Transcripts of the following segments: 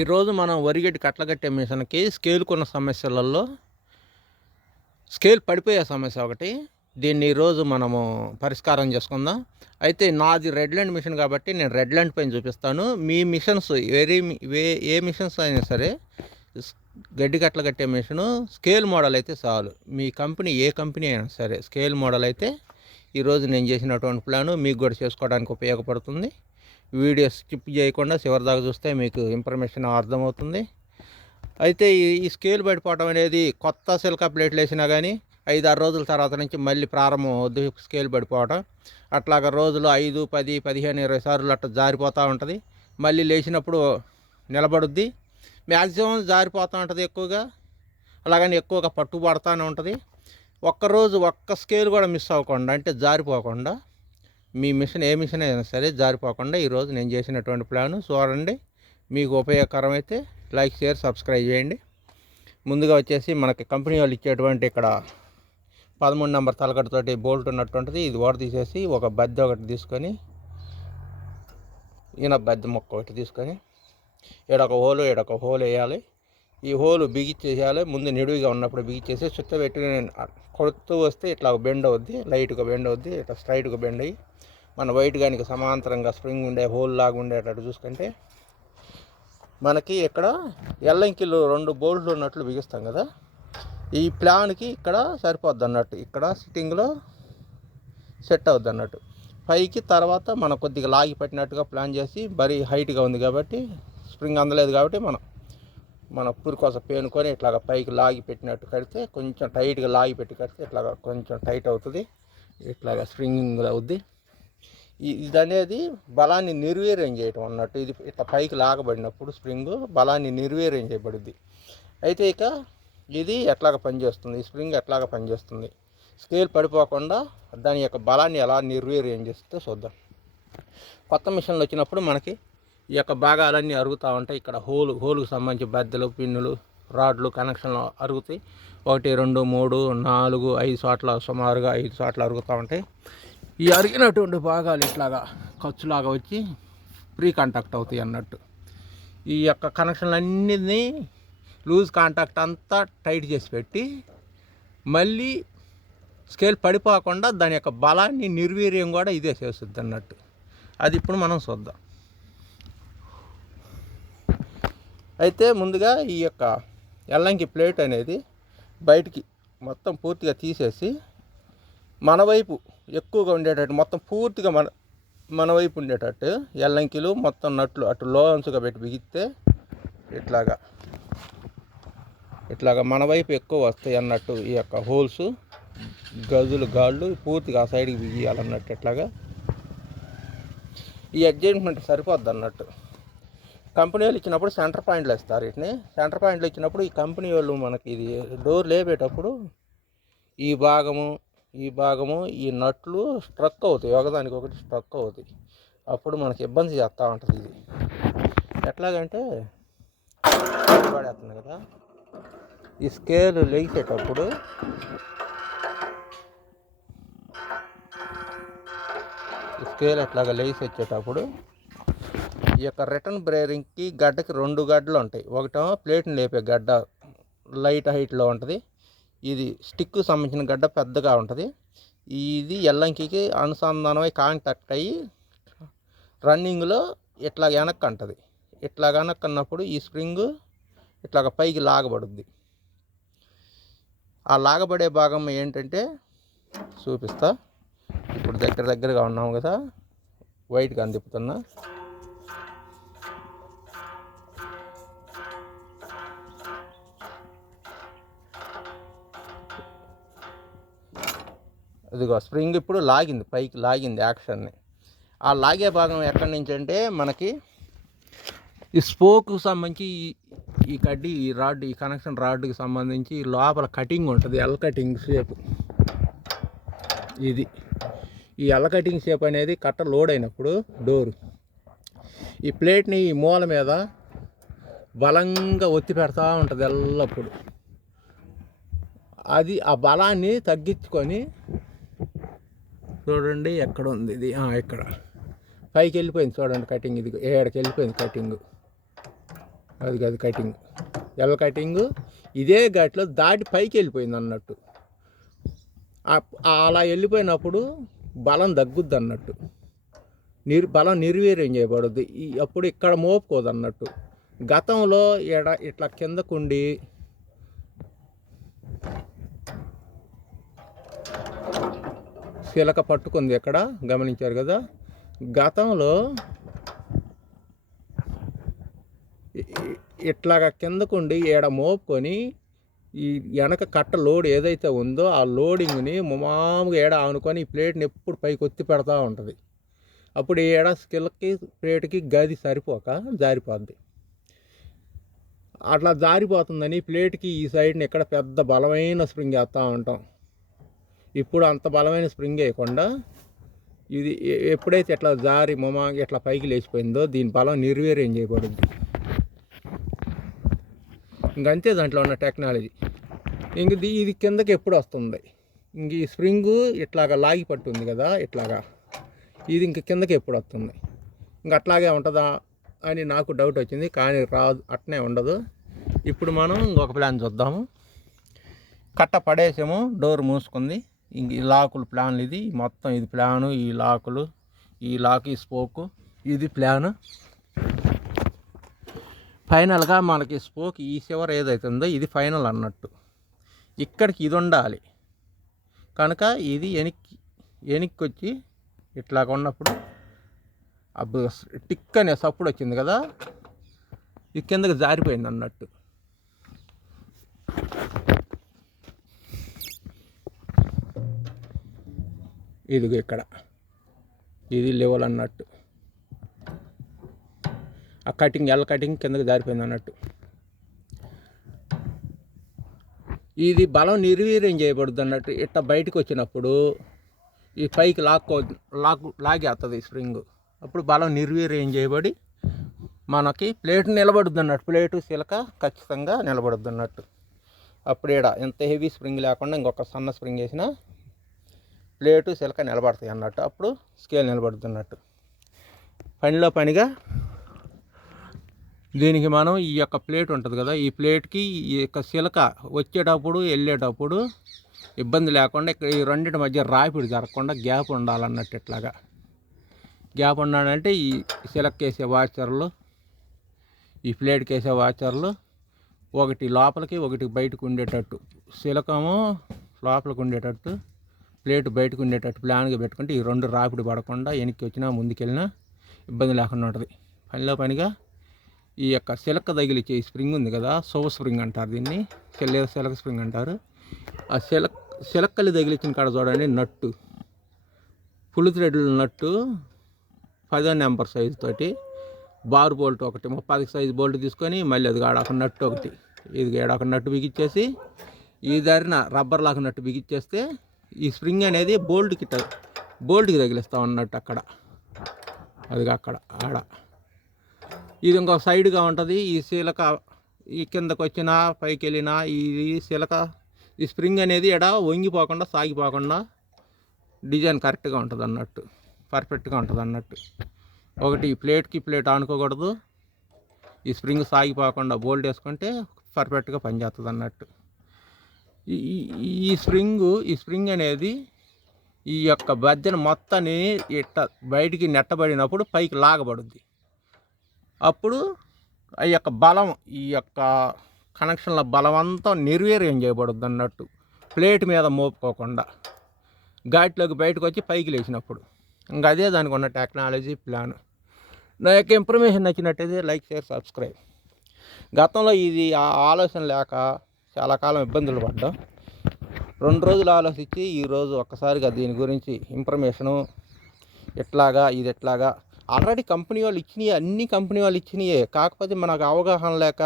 ఈరోజు మనం వరిగడ్డి కట్టలగట్టే మిషన్కి స్కేల్కున్న సమస్యలలో స్కేల్ పడిపోయే సమస్య ఒకటి. దీన్ని ఈరోజు మనము పరిష్కారం చేసుకుందాం. అయితే నాది రెడ్ ల్యాండ్ మిషన్ కాబట్టి నేను రెడ్ ల్యాండ్ పైన చూపిస్తాను. మీ మిషన్స్ ఏ మిషన్స్ అయినా సరే గడ్డి కట్టలు కట్టే మిషను స్కేల్ మోడల్ అయితే చాలు. మీ కంపెనీ ఏ కంపెనీ అయినా సరే స్కేల్ మోడల్ అయితే ఈరోజు నేను చేసినటువంటి ప్లాను మీకు కూడా చేసుకోవడానికి ఉపయోగపడుతుంది. వీడియో స్కిప్ చేయకుండా చివరి దాకా చూస్తే మీకు ఇన్ఫర్మేషన్ అర్థమవుతుంది. అయితే ఈ స్కేల్ పడిపోవడం అనేది కొత్త సిలికా ప్లేట్లు వేసినా కానీ 5-6 రోజుల తర్వాత నుంచి మళ్ళీ ప్రారంభం అవుద్ది స్కేల్ పడిపోవడం. అట్లాగా రోజులు 5, 10, 15, 20 సార్లు అట్లా జారిపోతూ ఉంటుంది. మళ్ళీ లేచినప్పుడు నిలబడుద్ది. మ్యాక్సిమం జారిపోతూ ఉంటుంది ఎక్కువగా. అలాగని ఎక్కువగా పట్టుబడుతూనే ఉంటుంది. ఒక్కరోజు ఒక్క స్కేల్ కూడా మిస్ అవ్వకుండా, అంటే జారిపోకుండా, మీ మిషన్ ఏ మిషన్ అయినా సరే జారిపోకుండా ఈరోజు నేను చేసినటువంటి ప్లాను చూడండి. మీకు ఉపయోగకరం అయితే లైక్, షేర్, సబ్స్క్రైబ్ చేయండి. ముందుగా వచ్చేసి మనకి కంపెనీ వాళ్ళు ఇచ్చేటువంటి ఇక్కడ 13 నెంబర్ తలకట్టుతోటి బోల్ట్ ఉన్నటువంటిది. ఇది ఓడ తీసేసి ఒక బద్దె ఒకటి తీసుకొని, ఈయన బద్దె మొక్క ఒకటి తీసుకొని ఈడొక హోల్ వేయాలి. ఈ హోలు బిగిచ్చేసేయాలి. ముందు నిడువుగా ఉన్నప్పుడు బిగిచ్చేసి చుట్ట పెట్టి కొడుతూ వస్తే ఇట్లా బెండ్ అవుద్ది, లైట్గా బెండ్ అవుద్ది. ఇట్లా స్ట్రైట్గా బెండ్ అయ్యి మన వైట్ గానికి సమాంతరంగా స్ప్రింగ్ ఉండే హోల్ లాగా ఉండేటట్టు చూసుకుంటే మనకి ఇక్కడ ఎల్లంకిలు 2 బోల్ట్లు ఉన్నట్లు బిగిస్తాం కదా, ఈ ప్లాన్కి ఇక్కడ సరిపోద్ది అన్నట్టు. ఇక్కడ సిట్టింగ్లో సెట్ అవుద్ది అన్నట్టు. పైకి తర్వాత మనం కొద్దిగా లాగి పెట్టినట్టుగా ప్లాన్ చేసి, మరీ హైట్గా ఉంది కాబట్టి స్ప్రింగ్ అందలేదు కాబట్టి మన పురి కోసం పేనుకొని ఇట్లాగ పైకి లాగి పెట్టినట్టు కడితే, కొంచెం టైట్గా లాగి పెట్టి కడితే ఇట్లాగ కొంచెం టైట్ అవుతుంది. ఇట్లాగ స్ప్రింగింగ్ అవుద్ది. ఇది అనేది బలాన్ని నిర్వీర్యం చేయటం అన్నట్టు. ఇది ఇట్లా పైకి లాగబడినప్పుడు స్ప్రింగ్ బలాన్ని నిర్వీర్యం చేయబడుద్ది. అయితే ఇక ఇది ఎట్లాగ పనిచేస్తుంది, ఈ స్ప్రింగ్ ఎట్లాగ పనిచేస్తుంది, స్కేల్ పడిపోకుండా దాని యొక్క బలాన్ని ఎలా నిర్వీర్యం చేస్తే చూద్దాం. కొత్త మిషన్లు వచ్చినప్పుడు మనకి ఈ యొక్క భాగాలన్నీ అరుగుతూ ఉంటాయి. ఇక్కడ హోలుకు సంబంధించి బద్దెలు, పిన్నులు, రాడ్లు కనెక్షన్లు అరుగుతాయి. 1, 2, 3, 4, 5 చోట్ల, సుమారుగా 5 చోట్ల అరుగుతూ ఉంటాయి. ఈ అరిగినటువంటి భాగాలు ఇట్లాగా ఖర్చులాగా వచ్చి ప్రీ కాంటాక్ట్ అవుతాయి అన్నట్టు. ఈ యొక్క కనెక్షన్లన్నిటినీ లూజ్ కాంటాక్ట్ అంతా టైట్ చేసి పెట్టి, మళ్ళీ స్కేల్ పడిపోకుండా దాని యొక్క బలాన్ని నిర్వీర్యం కూడా ఇదే చేస్తుంది అన్నట్టు. అది ఇప్పుడు మనం చూద్దాం. అయితే ముందుగా ఈ యొక్క ఎల్లంకి ప్లేట్ అనేది బయటికి మొత్తం పూర్తిగా తీసేసి, మన వైపు ఎక్కువగా ఉండేటట్టు, మొత్తం పూర్తిగా మన వైపు ఉండేటట్టు ఎల్లంకిలు మొత్తం నట్లు అటు లో అంచుగా పెట్టి బిగిస్తే ఇట్లాగా మన వైపు ఎక్కువ వస్తాయి అన్నట్టు. ఈ యొక్క హోల్స్, గాళ్ళు పూర్తిగా ఆ సైడ్కి బిగియాలన్నట్టు. ఇట్లాగా ఈ అడ్జస్ట్మెంట్ సరిపోద్ది అన్నట్టు. కంపెనీ వాళ్ళు ఇచ్చినప్పుడు సెంటర్ పాయింట్లు ఇస్తారు. వీటిని సెంటర్ పాయింట్లు ఇచ్చినప్పుడు ఈ కంపెనీ వాళ్ళు మనకి ఇది డోర్ లేపేటప్పుడు ఈ భాగము ఈ నట్లు స్ట్రక్ అవుతాయి, ఒకదానికి ఒకటి స్ట్రక్ అవుతాయి. అప్పుడు మనకి ఇబ్బంది చేస్తూ ఉంటుంది. ఇది ఎట్లాగంటే పడేస్తుంది కదా, ఈ స్కేల్ లేచేటప్పుడు ఎట్లాగా లేచి వచ్చేటప్పుడు ఈ యొక్క రిటర్న్ బ్రేరింగ్కి గడ్డకి 2 గడ్డలు ఉంటాయి. ఒకటేమో ప్లేట్ని లేపే గడ్డ లైట్ హైట్లో ఉంటుంది. ఇది స్టిక్కు సంబంధించిన గడ్డ పెద్దగా ఉంటుంది. ఇది ఎల్లంకి అనుసంధానమై కాంటాక్ట్ అయ్యి రన్నింగ్లో ఇట్లా వెనక్కి అంటుంది. ఇట్లా వెనక్కి అన్నప్పుడు ఈ స్ప్రింగ్ ఇట్లాగ పైకి లాగబడుద్ది. ఆ లాగబడే భాగం ఏంటంటే చూపిస్తా. ఇప్పుడు దగ్గరగా ఉన్నాము కదా, వైట్గా తిప్పుతున్నా. ఇదిగో స్ప్రింగ్ ఇప్పుడు లాగింది, పైకి లాగింది యాక్షన్ని. ఆ లాగే భాగం ఎక్కడి నుంచి అంటే మనకి ఈ స్పోక్కి సంబంధించి ఈ కడ్డీ, ఈ రాడ్, ఈ కనెక్షన్ రాడ్కి సంబంధించి లోపల కటింగ్ ఉంటుంది, ఎల్ కటింగ్ షేప్. ఇది ఈ ఎల్ కటింగ్ షేప్ అనేది కట్ట లోడ్ అయినప్పుడు డోరు ఈ ప్లేట్ని ఈ మూల మీద బలంగా ఒత్తి పెడతా ఉంటుంది ఎల్లప్పుడు. అది ఆ బలాన్ని తగ్గించుకొని చూడండి ఎక్కడ ఉంది ఇది, ఇక్కడ పైకి వెళ్ళిపోయింది చూడండి కటింగ్. ఇది ఏడకి వెళ్ళిపోయింది కటింగ్. అది కటింగ్, ఎల్ కటింగ్ ఇదే ఘాట్లో దాటి పైకి వెళ్ళిపోయింది అన్నట్టు. అలా వెళ్ళిపోయినప్పుడు బలం తగ్గుద్ది అన్నట్టు, బలం నిర్వీర్యం చేయబడుద్ది. అప్పుడు ఇక్కడ మోపుకోదు అన్నట్టు. గతంలో ఇట్లా కిందకుండి శిలక పట్టుకుంది ఎక్కడ గమనించారు కదా. గతంలో ఇట్లాగా కిందకుండి మోపుకొని ఈ వెనక కట్ట లోడ్ ఏదైతే ఉందో ఆ లోడింగ్ని మామూలుగా ఆనుకొని ఈ ప్లేట్ని ఎప్పుడు పైకి ఒత్తి పెడతా ఉంటుంది. అప్పుడు స్కిల్కి ప్లేట్కి గది సరిపోక జారిపోద్ది. అట్లా జారిపోతుందని ప్లేట్కి ఈ సైడ్ని ఇక్కడ పెద్ద బలమైన స్ప్రింగ్ వేస్తూ ఉంటాం. ఇప్పుడు అంత బలమైన స్ప్రింగ్ వేయకుండా ఇది ఎప్పుడైతే ఇట్లా జారి ఇట్లా పైకి లేచిపోయిందో దీని బలం నిర్వీర్యం చేయబడుద్ది. ఇంకంతే దాంట్లో ఉన్న టెక్నాలజీ. ఇది కిందకి ఎప్పుడు వస్తుంది, ఈ స్ప్రింగు ఇట్లాగా లాగి పట్టుంది కదా, ఇట్లాగా ఇది కిందకి ఎప్పుడు వస్తుంది, అట్లాగే ఉంటుందా అని నాకు డౌట్ వచ్చింది. కానీ రాదు, అట్నే ఉండదు. ఇప్పుడు మనం ఇంకొక ప్లాన్ చూద్దాము. కట్ట పడేసాము, డోర్ మూసుకుంది. ఈ లాకులు ప్లాన్లు, ఇది మొత్తం ఇది ప్లాను, ఈ లాకులు, ఈ లాక్, ఈ స్పోకు, ఇది ప్లాను. ఫైనల్గా మనకి స్పోక్ ఈ చివర ఏదైతే ఉందో ఇది ఫైనల్ అన్నట్టు. ఇక్కడికి ఇది ఉండాలి కనుక ఇది వెనక్కి వచ్చి ఇట్లాగ ఉన్నప్పుడు అప్పుడు టిక్ అనే సప్పుడు వచ్చింది కదా, ఇది కిందకి జారిపోయింది అన్నట్టు. ఇదిగో ఇక్కడ ఇది లెవెల్ అన్నట్టు. ఆ కటింగ్ ఎల్ కటింగ్ కిందకి జారిపోయింది అన్నట్టు. ఇది బలం నిర్వీర్యం చేయబడుద్ది అన్నట్టు. ఇట్లా బయటకు వచ్చినప్పుడు ఈ పైకి లాగేస్తుంది స్ప్రింగ్. అప్పుడు బలం నిర్వీర్యం చేయబడి మనకి ప్లేట్ నిలబడుద్ది అన్నట్టు. ప్లేటు సిలక ఖచ్చితంగా నిలబడుద్ది అన్నట్టు. అప్పుడు ఎంత హెవీ స్ప్రింగ్ లేకుండా ఇంకొక సన్న స్ప్రింగ్ వేసినా ప్లేటు సిలక నిలబడతాయి అన్నట్టు. అప్పుడు స్కేల్ నిలబడుద్ది అన్నట్టు. పనిలో పనిగా దీనికి మనం ఈ యొక్క ప్లేట్ ఉంటుంది కదా, ఈ ప్లేట్కి ఈ యొక్క సిలక వచ్చేటప్పుడు వెళ్ళేటప్పుడు ఇబ్బంది లేకుండా ఇక్కడ ఈ రెండింటి మధ్య రాపిడి జరగకుండా గ్యాప్ ఉండాలన్నట్టు. ఇట్లాగా గ్యాప్ ఉండాలంటే ఈ సిలక్కి వేసే వాచర్లు, ఈ ప్లేట్కి వేసే వాచర్లు ఒకటి లోపలికి ఒకటి బయటకు ఉండేటట్టు, సిలకము లోపలికి ఉండేటట్టు, ప్లేట్ బయటకు ఉండేటట్టు ప్లాన్గా పెట్టుకుంటే ఈ రెండు రాపిడి పడకుండా వెనక్కి వచ్చినా ముందుకెళ్ళినా ఇబ్బంది లేకుండా ఉంటుంది. పనిలో పనిగా ఈ యొక్క సిలక తగిలిచ్చే స్ప్రింగ్ ఉంది కదా, సోవ స్ప్రింగ్ అంటారు దీన్ని, సిలక స్ప్రింగ్ అంటారు. ఆ సిలక్కలు తగిలిచ్చిన కాడ చూడండి, నట్టు ఫుల్ థ్రెడ్ల నట్టు 10 నెంబర్ సైజు తోటి బార్ బోల్ట్ ఒకటి 30 సైజు బోల్ట్ తీసుకొని మళ్ళీ అది ఆడొక నట్టు ఒకటి, ఇది ఏడొక నట్టు బిగించేసి ఈ దారిన రబ్బర్ లాగా నట్టు బిగించేస్తే ఈ స్ప్రింగ్ అనేది బోల్ట్కి తగిలిస్తాం అన్నట్టు. అక్కడ అది అక్కడ ఆడ ఇది ఇంకొక సైడ్గా ఉంటుంది. ఈ సిలక ఈ కిందకు వచ్చినా పైకి వెళ్ళినా ఈ సిలక ఈ స్ప్రింగ్ అనేది వంగిపోకుండా సాగిపోకుండా డిజైన్ కరెక్ట్గా ఉంటుంది అన్నట్టు, పర్ఫెక్ట్గా ఉంటుంది అన్నట్టు. ఒకటి ఈ ప్లేట్కి ప్లేట్ ఆనుకోకూడదు, ఈ స్ప్రింగ్ సాగిపోకుండా బోల్ట్ వేసుకుంటే పర్ఫెక్ట్గా పనిచేస్తుంది అన్నట్టు. ఈ స్ప్రింగ్ అనేది ఈ యొక్క బద్దెన మొత్తాన్ని బయటికి నెట్టబడినప్పుడు పైకి లాగబడుద్ది. అప్పుడు ఆ యొక్క బలం, ఈ యొక్క కనెక్షన్ల బలం అంతా నిర్వీర్యం చేయబడుద్ది అన్నట్టు. ప్లేట్ మీద మోపుకోకుండా ఘాట్లోకి బయటకు వచ్చి పైకి లేచినప్పుడు. ఇంకా అదే దానికి ఉన్న టెక్నాలజీ ప్లాన్. నా యొక్క ఇన్ఫర్మేషన్ నచ్చినట్టయితే లైక్, షేర్, సబ్స్క్రైబ్. గతంలో ఇది ఆలోచన లేక చాలా కాలం ఇబ్బందులు పడ్డాం. 2 రోజులు ఆలోచించి ఈరోజు ఒక్కసారిగా దీని గురించి ఇన్ఫర్మేషను ఎట్లాగా ఇది ఎట్లాగా ఆల్రెడీ కంపెనీ వాళ్ళు ఇచ్చినాయి, అన్ని కంపెనీ వాళ్ళు ఇచ్చినాయే. కాకపోతే మనకు అవగాహన లేక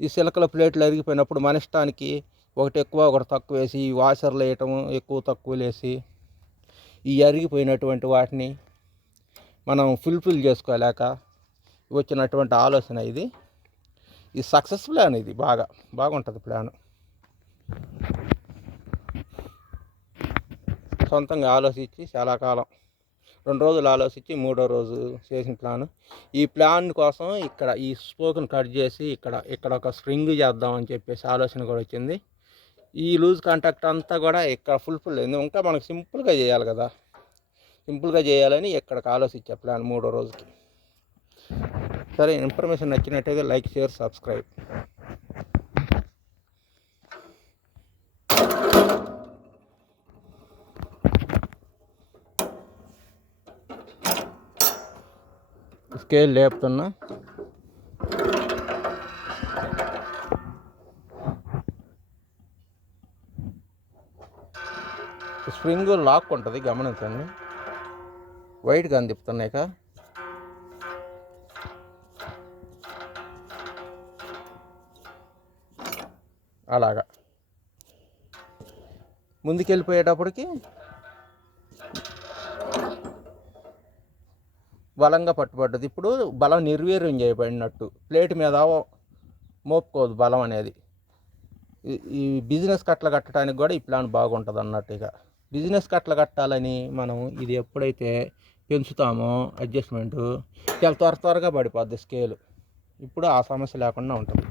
ఈ సిలకల ప్లేట్లు అరిగిపోయినప్పుడు మన ఇష్టానికి ఒకటి ఎక్కువ ఒకటి తక్కువ వేసి ఈ వాషర్లు వేయటము, ఎక్కువ తక్కువ వేసి ఈ అరిగిపోయినటువంటి వాటిని మనం ఫుల్ఫిల్ చేసుకోలేక వచ్చినటువంటి ఆలోచన ఇది. సక్సెస్ ప్లాన్, ఇది బాగుంటుంది ప్లాన్. సొంతంగా ఆలోచించి చాలా కాలం 2 రోజులు ఆలోచించి మూడో రోజు చేసిన ప్లాను. ఈ ప్లాన్ కోసం ఇక్కడ ఈ స్పోక్ని కట్ చేసి ఇక్కడ ఒక స్ప్రింగ్ చేద్దామని చెప్పేసి ఆలోచన కూడా వచ్చింది. ఈ లూజ్ కాంటాక్ట్ అంతా కూడా ఇక్కడ ఫుల్ ఇంకా మనకు సింపుల్గా చేయాలి కదా, సింపుల్గా చేయాలని ఇక్కడికి ఆలోచించే ప్లాన్ మూడో రోజుకి. సరే, ఇన్ఫర్మేషన్ నచ్చినట్టయితే లైక్, షేర్, సబ్స్క్రైబ్. స్కేల్ లేపుతున్నా. స్ప్రింగ్ లాక్ ఉంటుంది, గమనించండి. వైట్గా అందిపుతున్నాయిక. అలాగా ముందుకెళ్ళిపోయేటప్పటికి బలంగా పట్టుబడ్డది. ఇప్పుడు బలం నిర్వీర్యం చేయబడినట్టు ప్లేట్ మీద మోపుకోదు బలం అనేది. ఈ బిజినెస్ కట్టలు కట్టడానికి కూడా ఈ ప్లాన్ బాగుంటుంది అన్నట్టుగా. బిజినెస్ కట్టలు కట్టాలని మనం ఇది ఎప్పుడైతే పెంచుతామో అడ్జస్ట్మెంటు చాలా త్వరగా పడిపోద్ది స్కేలు. ఇప్పుడు ఆ సమస్య లేకుండా ఉంటుంది.